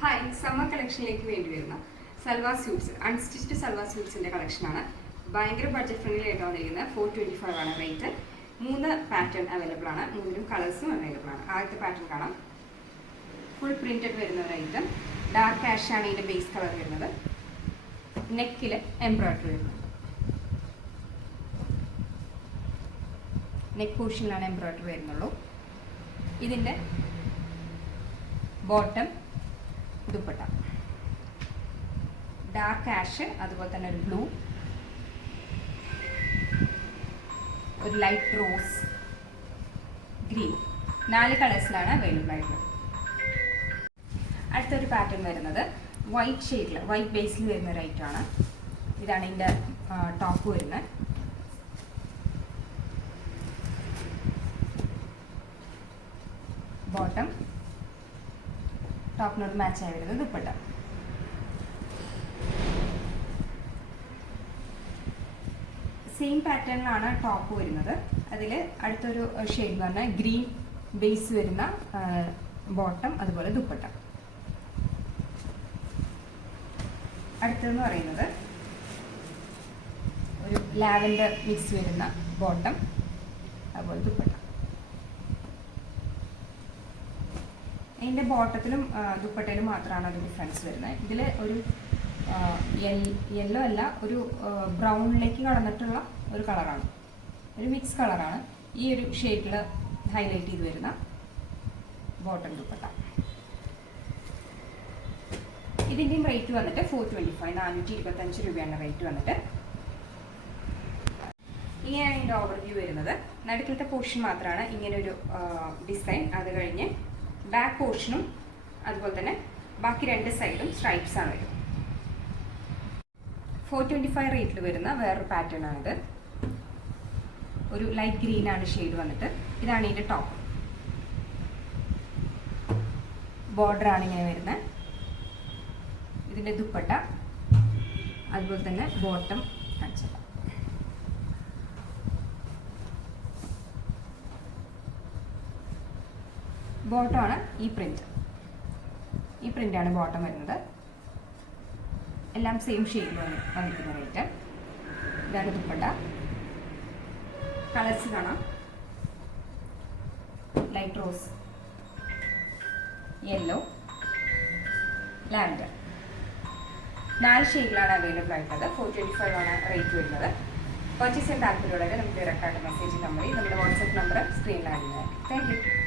Hi, summer കളക്ഷനിലേക്ക് വേണ്ടി വരുന്ന salwar suites, unstitched salwar സ്യൂട്ട്സിൻ്റെ കളക്ഷനാണ്. ഭയങ്കര ബഡ്ജറ്റ് ഫ്രണ്ട്ലി ആയിട്ടാണ് വന്നിരിക്കുന്നത്. 425 ആണ് റേറ്റ്. 3 പാറ്റേൺ അവൈലബിൾ ആണ്. 3 കളേഴ്സും അവൈലബിൾ ആണ്. ആദ്യത്തെ പാറ്റേൺ കാണാം. ഫുൾ പ്രിന്റഡ് വരുന്ന ഒരു ഐറ്റം. ഡാർക്ക് ആഷ് ആണ് ഇതിൻ്റെ ബേസ് കളർ വരുന്നത്. നെക്കിൽ എംബ്രോയിഡറി വരുന്നത്. നെക്ക് പോർഷനിലാണ് എംബ്രോയിഡറി വരുന്നുള്ളൂ. ഇതിൻ്റെ ബോട്ടം, ദുപ്പട്ട ഡാർക്ക് ആഷ്, അതുപോലെ തന്നെ ഒരു ബ്ലൂ, ഒരു ലൈറ്റ് റോസ്, ഗ്രീൻ, 4 കളേഴ്സിലാണ് അവൈലബിൾ ആയിട്ടുള്ളത്. അടുത്തൊരു പാറ്റേൺ വരുന്നത് വൈറ്റ് ഷെയ്ഡിൽ, വൈറ്റ് ബേസിൽ വരുന്ന ഒരു ഐറ്റമാണ്. ഇതാണ് ഇതിൻ്റെ ടോപ്പ് വരുന്നത്. ബോട്ടം ടോപ്പിനോട് മാച്ചായി വരുന്നത് ദുപ്പട്ട. സെയിം പാറ്റേണിലാണ് ടോപ്പ് വരുന്നത്. അതിൽ അടുത്തൊരു ഷെയ്ഡ് എന്ന് പറഞ്ഞാൽ ഗ്രീൻ ബേസ് വരുന്ന ബോട്ടം, അതുപോലെ ദുപ്പട്ട. അടുത്തതെന്ന് പറയുന്നത് ഒരു ലാവൻഡർ മിക്സ് വരുന്ന ബോട്ടം, അതുപോലെ ദുപ്പട്ട. ഇതിൻ്റെ ബോട്ടത്തിലും ദുപ്പട്ടയിലും മാത്രമാണ് ഒരു ഡിഫറൻസ് വരുന്നത്. ഇതിൽ ഒരു യെല്ലോ അല്ല, ഒരു ബ്രൗണിലേക്ക് കടന്നിട്ടുള്ള ഒരു കളറാണ്, ഒരു മിക്സ് കളറാണ് ഈ ഒരു ഷെയ്ഡിൽ ഹൈലൈറ്റ് ചെയ്ത് വരുന്ന ബോട്ടം ദുപ്പട്ട. ഇതിൻ്റെയും റേറ്റ് വന്നിട്ട് 425, 425 രൂപയാണ് റേറ്റ് വന്നിട്ട്. ഇങ്ങനെയാണ് ഇതിൻ്റെ ഓവർവ്യൂ വരുന്നത്. നടുക്കിലത്തെ പോർഷൻ മാത്രമാണ് ഇങ്ങനൊരു ഡിസൈൻ. അത് കഴിഞ്ഞ് ബാക്ക് പോർഷനും അതുപോലെ തന്നെ ബാക്കി 2 സൈഡും സ്ട്രൈപ്സ് ആണ് വരും. 425 റേറ്റിൽ വരുന്ന വേറൊരു പാറ്റേൺ ആണിത്. ഒരു ലൈറ്റ് ഗ്രീൻ ആണ് ഷെയ്ഡ് വന്നിട്ട്. ഇതാണ് ഇതിൻ്റെ ടോപ്പ്. ബോർഡർ ആണ് ഇങ്ങനെ വരുന്നത്. ഇതിൻ്റെ ദുപ്പട്ട, അതുപോലെ തന്നെ ബോട്ടം കാണിച്ചത്. ബോട്ടമാണ് ഈ പ്രിന്റ്. ഈ പ്രിന്റാണ് ബോട്ടം വരുന്നത്. എല്ലാം സെയിം ഷെയ്ഡിൽ വന്നിരിക്കുന്ന റേറ്റ്. ഇതാണ് ദുപ്പട്ട. കളേഴ്സ് കാണാം. Light rose, yellow, lavender. 4 ഷെയ്ഡിലാണ് അവൈലബിൾ ആയിട്ടുള്ളത്. 425 ആണ് റേറ്റ് വരുന്നത്. പർച്ചേസ് ചെയ്യാൻ താല്പര്യമുള്ളവർ നമുക്ക് ഡയറക്റ്റായിട്ട് മെസ്സേജ് നമ്പറിൽ നമ്മുടെ വാട്സ്ആപ്പ് നമ്പർ സ്ക്രീനിൽ ആഡ് ചെയ്യുന്നതായിരിക്കും. Thank you.